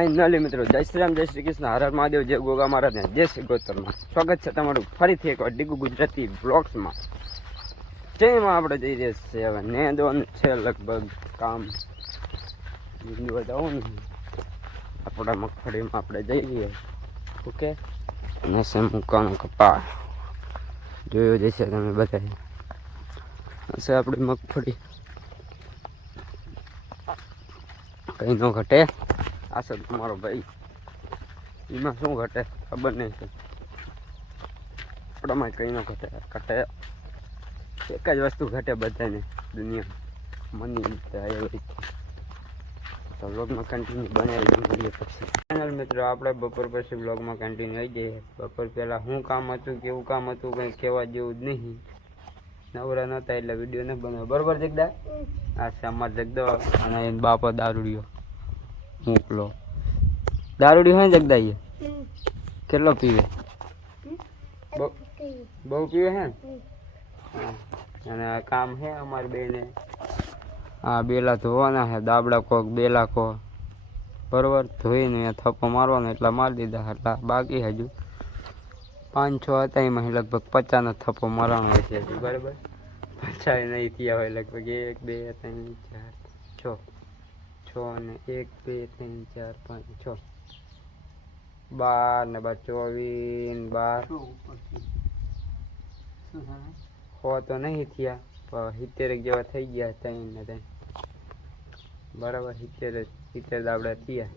Finally મિત્રો, જય શ્રી રામ, જય શ્રી કૃષ્ણ. હર હર મહાદેવ, જય ગોગા મહારાજ ને જય શ્રી ગોતરમાં. સ્વાગત છે તમારું ફરીથી એકવાર ડીગુ ગુજરાતી બ્લોગ્સમાં. જેમાં આપણે જઈ રહ્યા છીએ હવે. નેંદવાનું છે લગભગ કામ. બતાવું ને. આપણા મગફળીમાં આપણે જઈ રહીએ. ઓકે? અને છે મૂકવાનું કપા જોયો જશે તમે બધા હશે આપણી મગફળી. કંઈ ન ઘટે. આ છે તમારો ભાઈ. એમાં શું ઘટે? ખબર નહીં છે. આપણામાં કંઈ ન ઘટે. ઘટે એક જ વસ્તુ ઘટે બધાને. દુનિયા મની એવી તો વ્લોગમાં કન્ટિન્યુ બનાવી મળીએ પછી. ચેનલ મિત્રો, આપણે બપોર પછી વ્લોગમાં કન્ટિન્યુ આવી જઈએ. બપોર પહેલાં શું કામ હતું કેવું કામ હતું કંઈ કહેવા જેવું જ નહીં. નવરા નહોતા એટલે વીડિયો ન બનાવ્યો. બરોબર જગદા? આ છે અમાર જગદો અને બાપો દારૂડિયો. મોકલો. દારૂડી હોય જગદા એ કેટલો પીવે? બહુ- પીવે હે? ને? અને આ કામ હે અમારી બેને. હા બેલા ધોવાના હે, દાબડા કોક, બેલા કો બરોબર, ધોઈને થપ્પો મારવાનો, એટલા મારી દીધા એટલા બાકી હજુ પાંચ છ હતા એમાં લગભગ પચાસનો થપ્પો મારવાનો હોય છે બરાબર? પચાસ નહીં થયા હોય, લગભગ એક, બે, ત્રણ, ચાર, છ. છ ને એક બે ત્રણ ચાર પાંચ છ બાર ને બાર ચોવીસ ને બાર હો તો નહીં થયા? પણ સિત્તેર જેવા થઈ ગયા ત્રણ ને ત્રણ બરાબર સિત્તેર સિત્તેર દાબડા થયા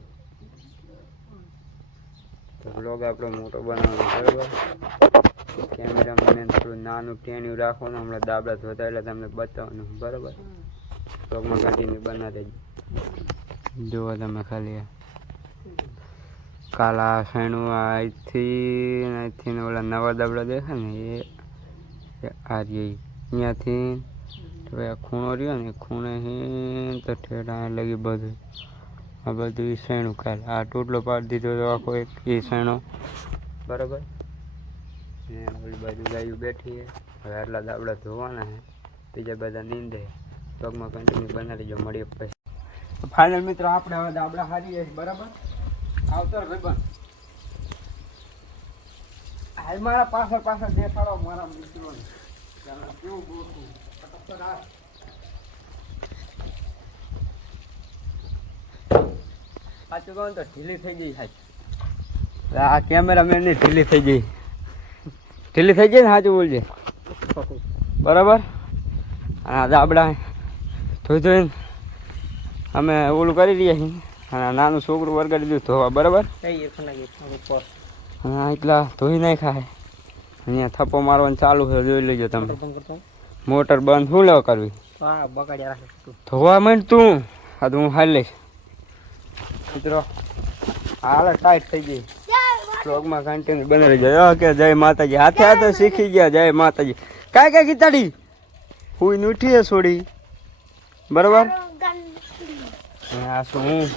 તો બ્લોગ આપણો મોટો બનાવવાનો બરાબર? કેમેરામેન થોડું નાનું ટેણ્યું રાખવાનું હમણાં દાબડા ધોતા એટલે તમને બતાવવાનું બરાબર? બ્લોગમાં કન્ટિન્યુ બનાવી દેજો જુઓ તમે ખાલી. કાલા શેણું અહીંથી અહીંથી ઓલા નવા દાબડા દેખે ને, એ આ રહી અહીંયાથી આ ખૂણો રહ્યો ને ખૂણે હી તો અહીંયા લગી બધું. આ બધું શેણું કાલ. આ ટૂટલો પાડી દીધો તો આખો એક એ શેણો. બરાબર? ને ઓલી બાજુ ગાયું બેઠી હવે આટલા દાબડા ધોવાના છે બીજા બધા નીંદે. પગમાં કન્ટિન્યુ બનાવી જો મળીએ પછી. ફાઇનલ મિત્રો આપણે હવે દાબડા હારીએ છીએ, બરાબર? આવતો ભાઈબંધ હાલ મારા પાછળ પાછળ દેખાડો મારા મિત્રોને. ચાલો, કેવું ગોઠવું ફટાફટ આ. સાચું કહું ને તો ઢીલી થઈ ગઈ સાચું આ કેમેરામેનની ઢીલી થઈ ગઈ. ઢીલી થઈ ગઈ ને સાચું બોલજે. બરાબર? અને આ દાબડા ધોઈ ધોઈને અમે ઓલું કરી રહ્યા છીએ. અને નાનું છોકરું વરગાડી દીધું ધોવા બરાબર? હા એટલા ધોઈ નાખ્યા ખાય અહીંયા થપ્પો મારવાનું ચાલુ છે જોઈ લેજો તમે. મોટર બંધ શું લેવા કરવી? ધોવા માંડ તું. આ તો હું હાલ લઈશ. મિત્રો હાલ ટાઈટ થઈ ગઈ. બ્લોગમાં કન્ટિન્યુ બની જાય. ઓકે જય માતાજી. હાથે હાથે શીખી ગયા જય માતાજી. કાંઈ કાંઈ ગીતાડી? હુઈ ઉઠી હે છોડી. બરાબર? આ શું હું?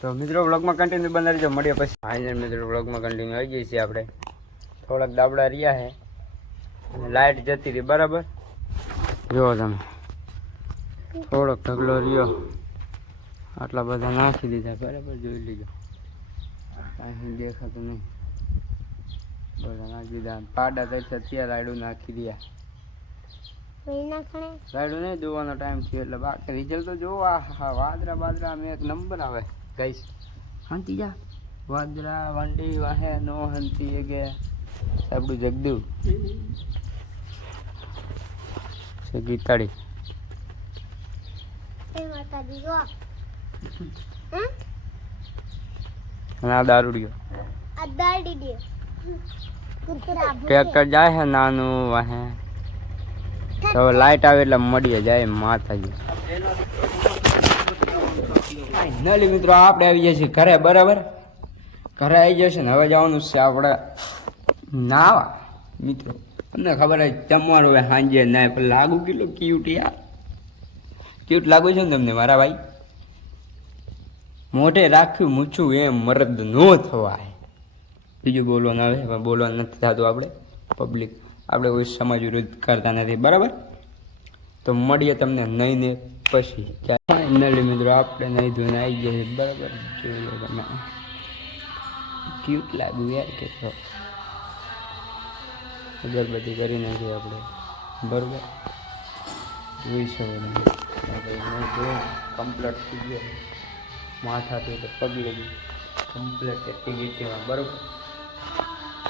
તો મિત્રો બ્લોગમાં કન્ટિન્યુ બનાવી જો મળીએ પછી. ફાઇનલ મિત્રો બ્લોગમાં કન્ટિન્યુ આવી જઈએ છીએ આપણે. થોડાક દાબડા રહ્યા છે અને લાઇટ જતી રહી બરાબર? જુઓ તમે. થોડોક ઢગલો રહ્યો. આટલા બધા નાખી દીધા. બરાબર જોઈ લીધો. કાંઈ દેખાતું નહીં. બધા નાખી દીધા. પાડા તો ત્યાં લાડુ નાખી દયા લાડુ નહીં જોવાનો ટાઈમ થયો એટલે બાકી રિઝલ્ટ તો જોવો આ હા વાદરા બાદરા અમે એક નંબર આવે ગઈશ હંતી જા. વાદરા વંડી વાહે નો હંતી એ કે આપણું જગદુ છે ગીતાડી ના દારૂડિયો. ટ્રેક્ટર જાય હે નાનું વાહે. હવે લાઈટ આવે એટલે મળીએ, જાય માથાજી નલી મિત્રો, આપણે આવી જઈએ છીએ ઘરે, બરાબર? ઘરે આવી જશે ને, હવે જવાનું છે આપણે નાવા. મિત્રો, તમને ખબર હોય, જમવાનું હોય સાંજે, નાય, પણ લાગુ કેટલું ક્યુટ યાર. ક્યુટ લાગુ છે ને તમને મારા ભાઈ? મોઢે રાખ્યું, મૂછું એમ, મરદ નો થવાય. બીજું બોલવાનું આવે બોલવાનું નથી થતું આપણે પબ્લિક આપણે કોઈ સમાજ વિરુદ્ધ કરતા નથી, બરાબર? તો મળીએ તમને નહીં ને પછી. ફાઇનલી મિત્રો, આપણે નહીં ધોઈને આવી ગયા બરાબર? જોઈ લો તમે. ક્યુટ લાગ્યું યાર કે અગરબત્તી કરી નાખી આપણે. બરાબર? જોઈ શકો કમ્પ્લેટ થઈ ગયો. માથાથી પગ લગી. કમ્પ્લેટ એક્ટિવિટીમાં બરાબર?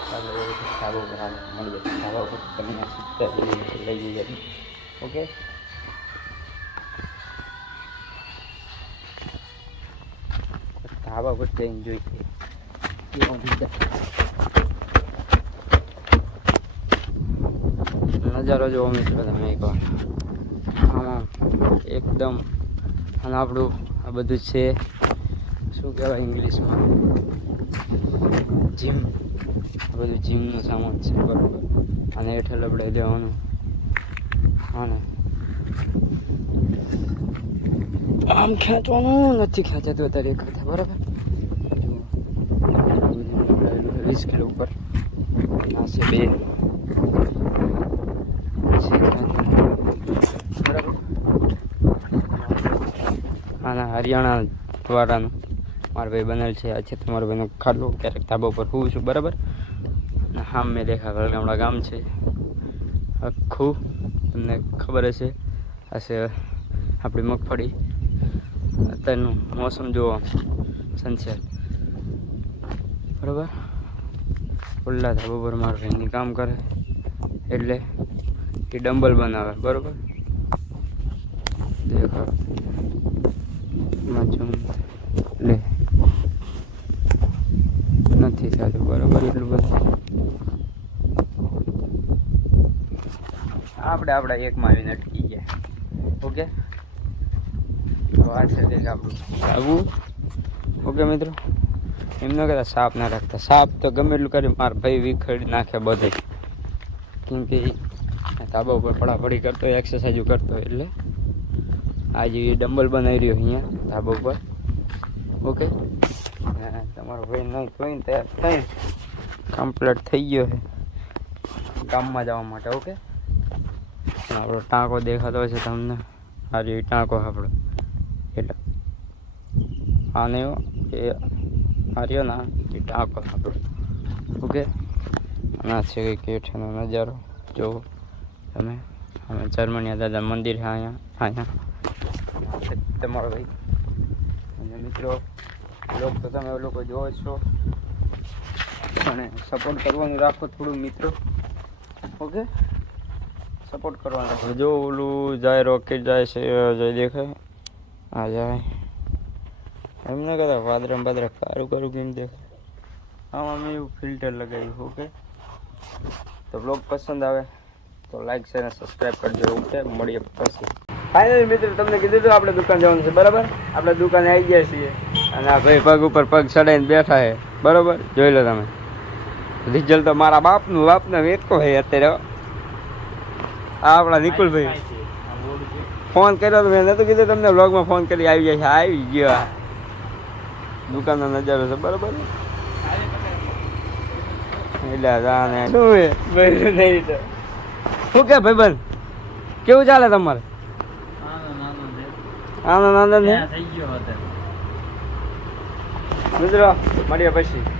ધાબા ઉપર હાલો મળીએ ધાબા ઉપર તમને શીખતા લઈ જઈએ ઓકે ધાબા પર જઈને જોઈએ નજારો જોવો મિત્રો તમે એકવાર આમાં એકદમ અને આપણું આ બધું છે શું કહેવાય ઇંગ્લિશમાં જીમ બધું જીમનો સામાન છે, બરાબર. અને હેઠળ આપણે લેવાનું અને આમ ખેંચવાનું નથી ખેંચાતું અત્યારે એક વખતે બરાબર? વીસ કિલો ઉપર. છે બે. બરાબર? આના હરિયાણા વાળાનું. મારા ભાઈ બનેલ છે. આ છે તમારો ભાઈનું ખાટલું. ક્યારેક ધાબા ઉપર હું છું. બરાબર? હા મેં દેખા વલગામડા ગામ છે. આખું તમને ખબર હશે. હશે આપણી મગફળી. અત્યારનું મોસમ જુઓ સનસેટ બરાબર? ખુલ્લા ધાબા પર મારો ભાઈની કામ કરે. એટલે એ ડંબલ બનાવે. બરાબર? દેખો માચું નથી થતું બરાબર? એટલું બધું. આપણે આપણા એક મારીને અટકી ગયા. ઓકે? તો આ છે કંઈક આપણું. આવું? ઓકે મિત્રો? એમ ન કહેતા સાપ ના રાખતા. સાપ તો ગમે એટલું કરી માર ભાઈ વિખેડી નાખે બધે. કેમ કે ઈ ધાબા ઉપર પડાપડી કરતો હોય એક્સરસાઇઝ કરતો હોય એટલે આજે એ ડમ્બલ બનાવી રહ્યો અહીંયા ધાબા ઉપર. ઓકે? હા, તમારો ભાઈ નહીં જોઈને તૈયાર થઈને કમ્પ્લીટ થઈ ગયો છે. ગામમાં જવા માટે, ઓકે? આપણો ટાંકો દેખાતો છે તમને. આ રહ્યો ઈ ટાંકો આપણો. એટલે આને એ આ રહ્યો ને એ ટાંકો આપણો. ઓકે? અને આ છે કંઈક હેઠળનો નજારો. જુઓ તમે. અમે જર્મનીયા દાદા મંદિર છે અહીંયા અહીંયા આ છે તમારો ભાઈ. અને મિત્રો લોક તો તમે એ લોકો જોવો છો. અને સપોર્ટ કરવાનું રાખો થોડું મિત્રો. ઓકે સપોર્ટ કરવાનો રાખો. જો ઓલું જાય રોકેટ જાય છે જઈ દેખાય. આ જાય. એમ કદાચ વાદરા બાદરા કારું કારું કેમ દેખાય? આમાં મેં એવું ફિલ્ટર લગાવ્યું ઓકે તો બ્લોગ પસંદ આવે તો લાઈક છે અને સબસ્ક્રાઈબ કરજો ઓકે મળીએ પછી. ફાઇનલી મિત્રો તમને કીધું હતું આપણે દુકાન જવાનું છે બરાબર? આપણે દુકાને આવી ગયા છીએ. અને આ ભાઈ પગ ઉપર પગ ચડાઈને બેઠા છે. બરોબર? જોઈ લો તમે. રિઝલ્ટ તો મારા બાપનું બાપને વેચકો છે અત્યારે આ આપણા નિકુલભાઈ. ફોન કર્યો તો મેં નહોતું કીધું તમને બ્લોગમાં ફોન કરી આવી જાય છે. આવી ગયો. દુકાનનો નજારો છે બરાબર? એટલે જાણે શું શું કે ભાઈ બંધ કેવું ચાલે તમારે? આનંદ આનંદ ને મિત્રો મળીએ પછી